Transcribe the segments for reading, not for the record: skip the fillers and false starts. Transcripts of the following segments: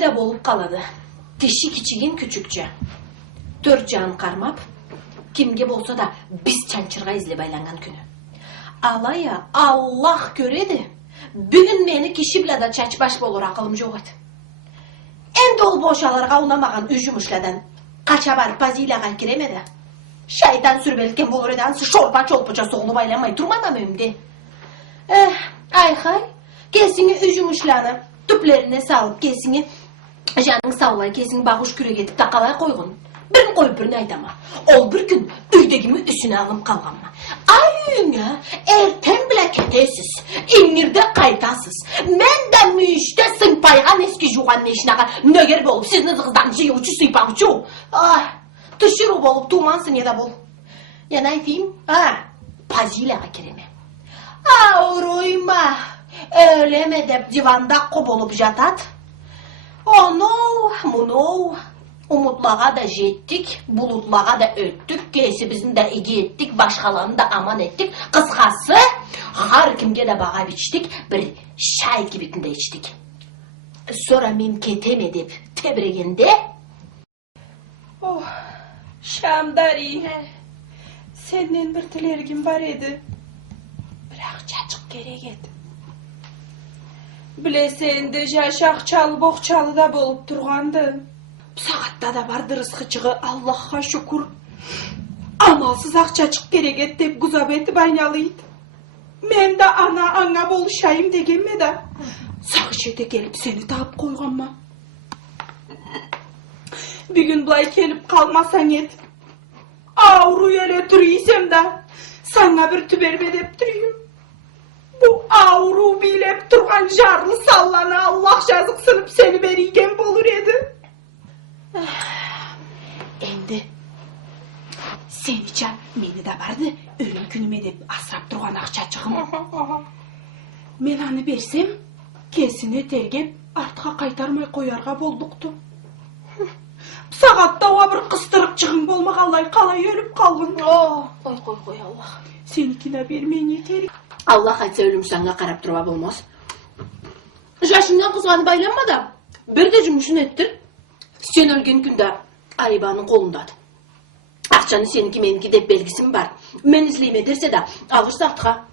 Kimge de bolup kaladı. Dişi kiçigin küçükçe. 4 can karmap. Kimge bolsa da biz çançırga izle baylangan günü. Alaya Allah göredi. Bugün meni kişi bile da çaçbaş bolur akılım yok et. Endi ol boşalarga unamagan üjümüşleden kaçabar pazilaga giremedi. Şeytan sürbelikken bolur edansı şorpa çolpuça soğunu baylanmay durmama mühimdi. Ay hay. Kesini üjümüşlanı tüplerine salıp kesini canın sağlay kesini bağış kürek etip takalay koygun. Birini koyup birini aytama. Ol bir gün üydegimi üstüne alım kalganma. Ayına erten bile ketesiz. İngirde kaytasız. Men de müjde sınpaygan eski juğan neşinaga nöger bolup sizin kızdan jiyuçu sıypağıçu. Ay, tışırı bolup tuğmansın ya da bol. Ya ne aytayım? Pazilaga kireme. Avruyma. Öyle mi dep divanda kobolup jatat? Onu, bunu. Umutlağa da jettik, bulutlağa da öttük, kesibizin de igi ettik, başkalarını da aman ettik. Kıskası, har kimge de bağa biçtik, bir şay gibitinde içtik. Sonra mimketem edip tebreginde... Oh, Şamdari, senden bir tilergim var edi. Bırak çacık gerek et. Bilesen de şaşak çalı boğçalı da bolup durgandın. Bu saatte da vardı rızkıçığı, Allah'a şükür. Amalsız akçacık gerek et deyip guzabeti baynalıydı. Men de ana boluşayım degenme de. Sağışete gelip seni tağıp koyganma. Bir gün bulay kelip kalmasan et. Avru yere türüysem de sana bir tüberbe dep türüyüm. Bu avru bilep turgan jarlı sallana Allah yazık sınıp seni beriyken bolur edi. Endi seniçe meni de vardı ölüm günüme dep asrap turgan akçacığım. Men anı bersem kesini tergep artka kaytarmay koyarga bolduktu. Sagatta oğa bir kıstırıkçığın bolmagallay kalay ölüp kalgın. Koy Allah. Senikine bermeyin yeter. Allah aytsa ölüm sana karap durma bolmaz. Yaşından kızganı baylanma da bir de cümüşün ettir. Sen ölgen günde Ayıbanın kolundadı. Akçanı seninki meniki dep belgisi mi var? Men izleyim ederse de alırsa artığa.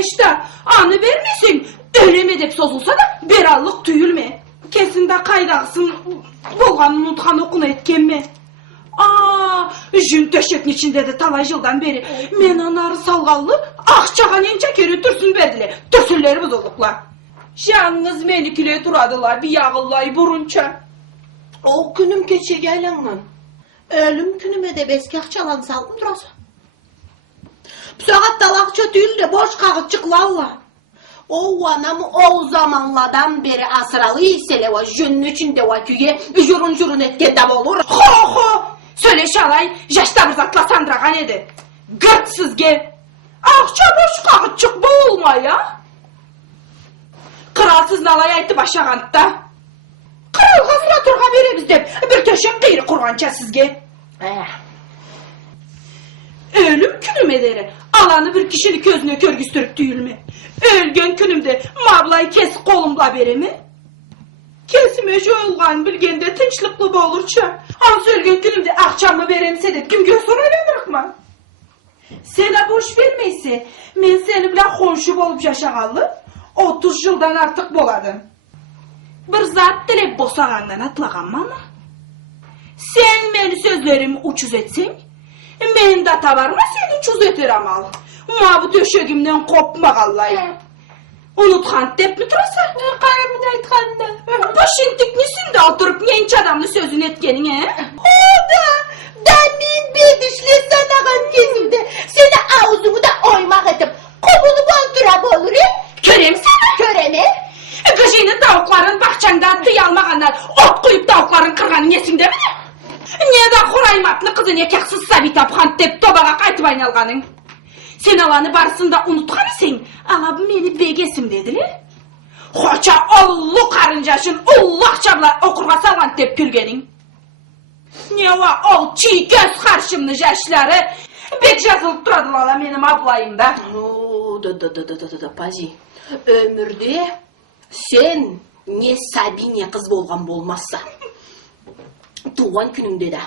İşte anı vermesin. Öleme dep sozulsa da berallık tüyülme. Kesin de kaydağısın bolganın unutkan okunu etkenme. Jün döşetin içinde de talay yıldan beri men anarı salgallı akçagan ençe kere türsün verdiler. Türsünleri buzulduklar. Yalnız menikile turadılar bir yağıllay burunça. O günüm keçe geylenmem. Ölüm günüme de beskak çalan saldım durası. Bu saat dalakça değil de boş kağıtçıklarla. O anamı o zamanlardan beri asralı isele o jünün içinde o küye jurun etken olur. Ho! Söyle şalay, yaşta bir zatla sandragan edi. Gırtsız gel. Akça boş kağıtçık bu olma ya. Kralsız nalay aytı başağantta. Kral hasra turga veremiz dep bir töşek kıyırı kurgança sizge. Ölüm günüme deri. Alanı bir kişinin közüne körgüstürüp tüyülme. Ölgen günümde mablayı kesip kolumla veremi. Kesime olgan bilgende tinçlikli bolurça. Hans ölgen günümde akçamı veremse de kim göz sorayla bırakma. Sana boş vermeyse, men seni bile konşu bolup yaşagallı 30 yıldan artık boladım. Bir zat dilep bosağandan atlaganma mı? Sen meni sözlerimi uçuz etsen, men de tabarma seni uçuz eter amal. Ma bu döşegimden kopma gallay. Unutkan dep mi turasa? Karımın aytkanında. Başintik misin de oturup genç adamlı sözün etkenin he? O da demin bir dişli sanağın kesimde seni ağzımı da oymak edip komunu bozdurab olur Körem sana. Köreme. Kışını tavukların bahçende tıyalmaganlar ot koyup tavukların kırganın esinde mi? Niye da kuraymatlı kızın ekaksız sabitap hant dep tobağa kaytıp aynalganın? Sen alanı barısında unutkan isen, alabı meni begesim dediler. Hoca ollu karıncaşın ullah çablar okurga salgan dep külgenin. Ne var ol çiğ göz karşımlı yaşları, bek yazılıp duradılar benim ablayımda. Pazi, ömürde Sen ne sabi ne kız bolgan bolmazsa. Tuğan günümde de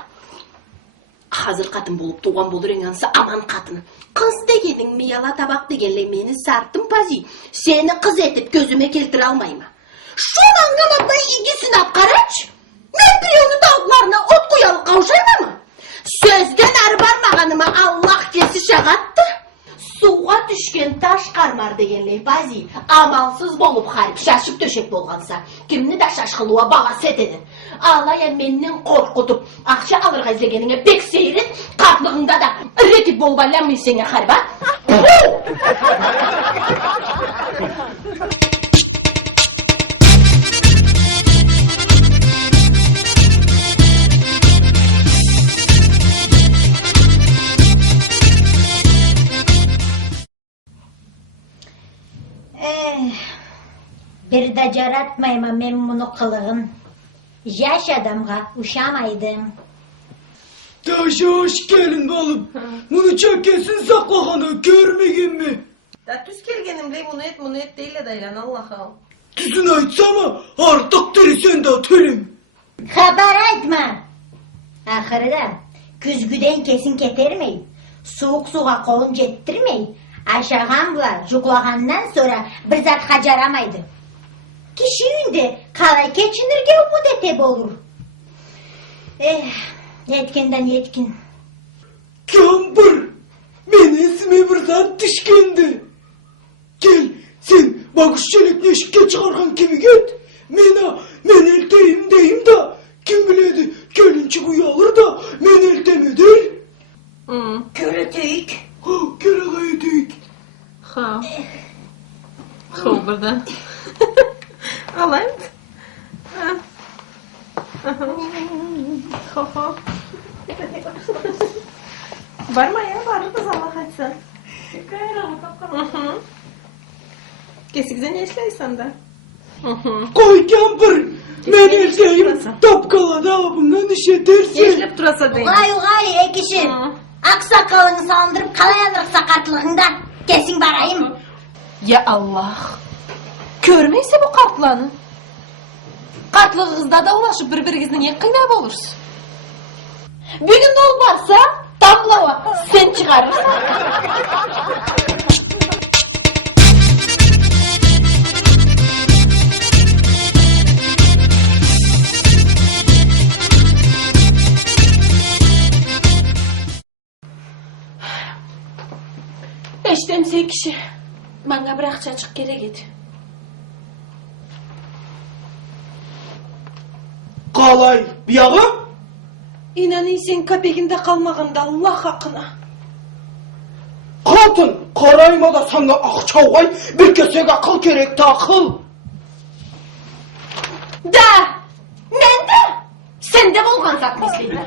hazır katın bulup tuğan bolur engansa aman katın. Kız degenin mi yala tabak degenle meni sarttım pazi. Seni kız etip gözüme keltire almayma. Şunan galabay igisini ap karaç. Men biriyonu dağlarına ot koyalı kavşayma mı? Sözden arbarmağanıma Allah kesi şagattı. Suğa düşken taş karmar degenle pazi. Amalsız bolup harip şaşıp döşek bolgansa. Kimni de şaşkılığa bağa set edin. Ağlaya mennen korkutup akça alırga izlegenine pek seyrin. Katlığında da ретip bolballanmay sene harba. Bir de caratmayma memnunu kılığın. Yaş adamga uşamaydım. Taşı hoş gelin balım. Bunu çok kesin saklağını görmeyin mi? Da tüz kelgenimle bunu et değil de daylan Allah'ım. Tüzün aytsama artık diri sen de tülüm. Haber etme. Ahırda küzgüden kesin ketermeyin. Soğuk suğa kolun jettirmeyin. Aşağımla cuklağandan sonra bir zat hacaramaydı. Kişi ünde kalay keçinirge umut etep olur. Yetkinden yetkin. Kampır. Men esime bir zat düşkendi. Gel sen bakış çelikle şike çıkargan kimi git. Men elteyim deyim da kim biledi gelinci uyalır da men eltemedir. Kürütük. Kıragaydık. Ha. Buradan. Alayım. Varma ya, varır kız Allah açsın. Kesikzen yaşlaysan da. Koy kampır. Men elteyim tapkalada abından iş edersin. Yeşilip durasa değil. Ugay ekişim. Aksakalını sandırıp kalayanlık sakatlığından kesin barayım. Ya Allah. Görmeyse bu kartlarını. Kartlığınızda da ulaşıp birbirinizden niye kıynap olursun? Bir gün olmazsa damlava sen çıkarırsın. Eştem sen kişi. Bana bırak çocuk geri git. Kalay bir yağım. İnanıysan kapeginde kalmağında Allah hakkına. Katın karayma da sana akçavgay bir kesege akıl gerek akıl. Da! Ben de! Sen de bolgan satmışsın.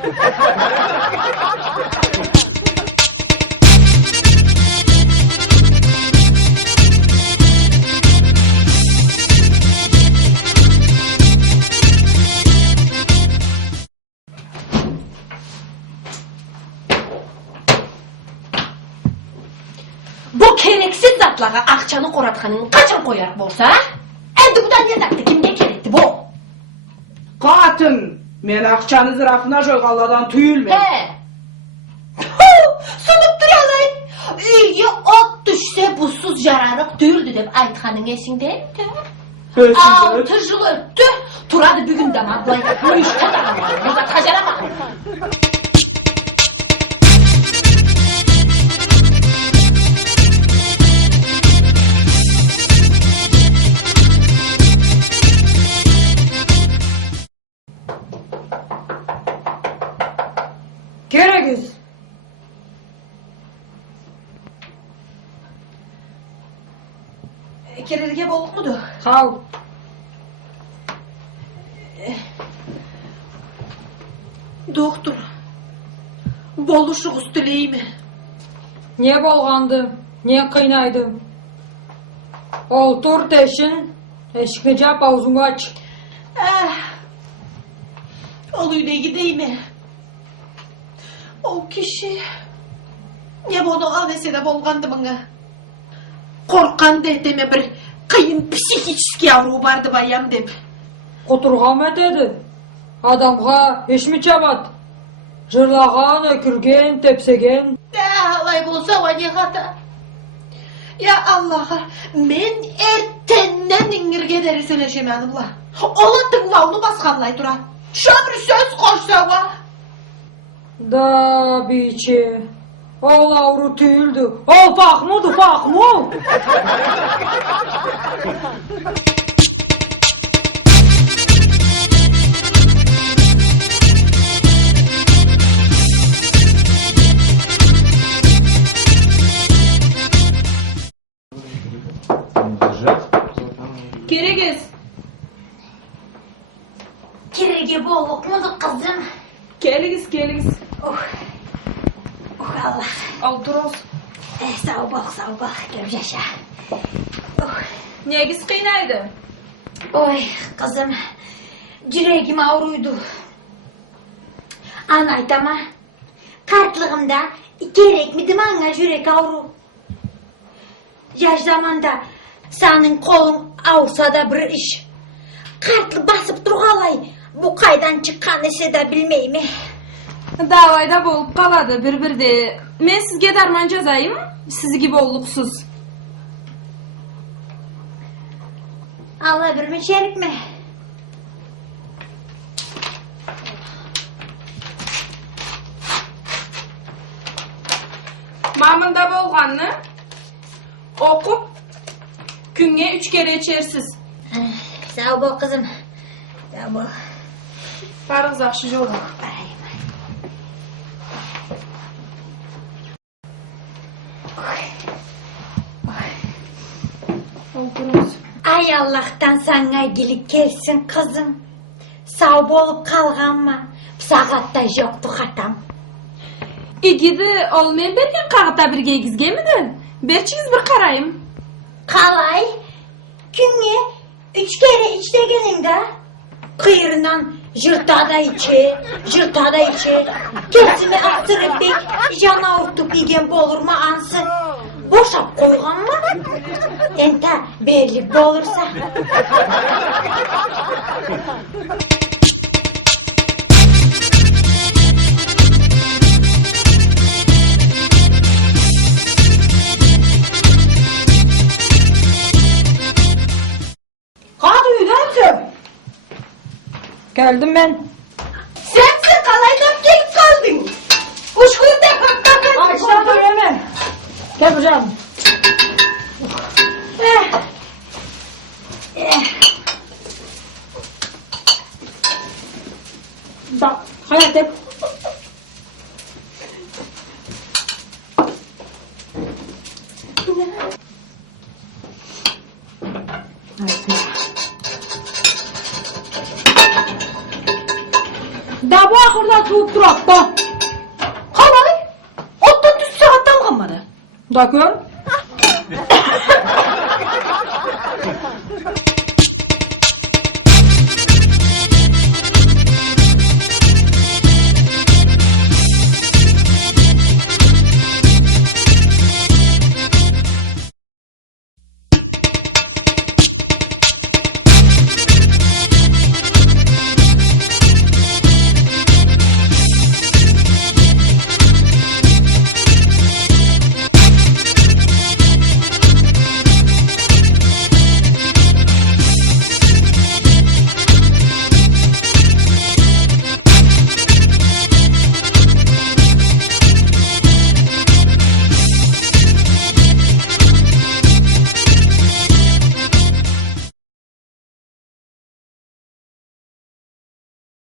Bu gereksiz zatlara akçanı koratkanın kaçan koyarak bolsa ha? Endi budan ne taktı kimge gerekti bu? Katın, men akçanı zırafına joygalladan tüyülme. He. Sunup duralay. Üye ot düşse buzsuz yararık düğüldü dep aytkanın esinde mi? Ötüdür. 6 yıl öttü. Turadı bugün de mablay. Bu işte de kalmadı. Burada tacarama. Keregiz. Kerelge boluk mudu? Kal. Doktor. Boluşuk üstüleyimi. Niye bolgandım, niye kıynaydım? Otur deşin, eşikne cevap ağzını aç. Oluyla gideyim mi? O kişi... Ne bunu al desene bolgandı bana. Korkan dedeme bir kıyın psixический avru bardı bayam dep. Oturğan dedi. Adamga iş mi çabat? Jırlağan, ökürgen, tepsegen. Alay bolsa vani hata. Ya Allah'a, men ertenden ingirge deri söyleşemedim la. Ola tınglavını baskanlay duran. Şu bir söz koşsa va. Da biçi. Ol avru tüyüldü. Ol fakmudu fakmu. Keregiz. Kirege bolluk mu kızım? Keligiz. Allah. Alturos. Sağ ol, gel yaşa. Negiz kıynaydı? Oy kızım, yüreğim ağrıydı. Anaytama, kartlığımda gerek miydi bana yürek ağrı? Yaş zamanda senin kolun ağırsa da bir iş. Kartlı basıp duralay, bu kaydan çıkan ise de bilmeyim mi? Davayda bolup kaladı bir de. Men sizge darman жазайım, siz gibi olluksuz. Allah bir şerik mi? Mamında bolğanını okup künge 3 kere içersiz. Sağ ol kızım. Sağ ol. Barınız akşı jolu. Ay Allah'tan sana iyilik gelsin kızım. Sağ olup kalganma. Sağatta yoktu hatam. İgidi olmayan bergen kağıtta bir gegizge midi? Berçiniz bir karayım. Kalay. Künye 3 kere içte gelinde. Kıyırından jırtada içi. Kesimi attırıp bir cana urtup igen olur mu ansın. Boşap koygan mı? Ente belli olursa. Hadi üylensin. Geldim ben. Sensin kalaydan gelip kaldın. Kuşkuyu tekrar takın. Açtan dönemem. Gel hocam. Bak, hayat hep. Da bu ahırda tuğup durak da. Kalay. Ottan düz saat dalganmadı. Da gör.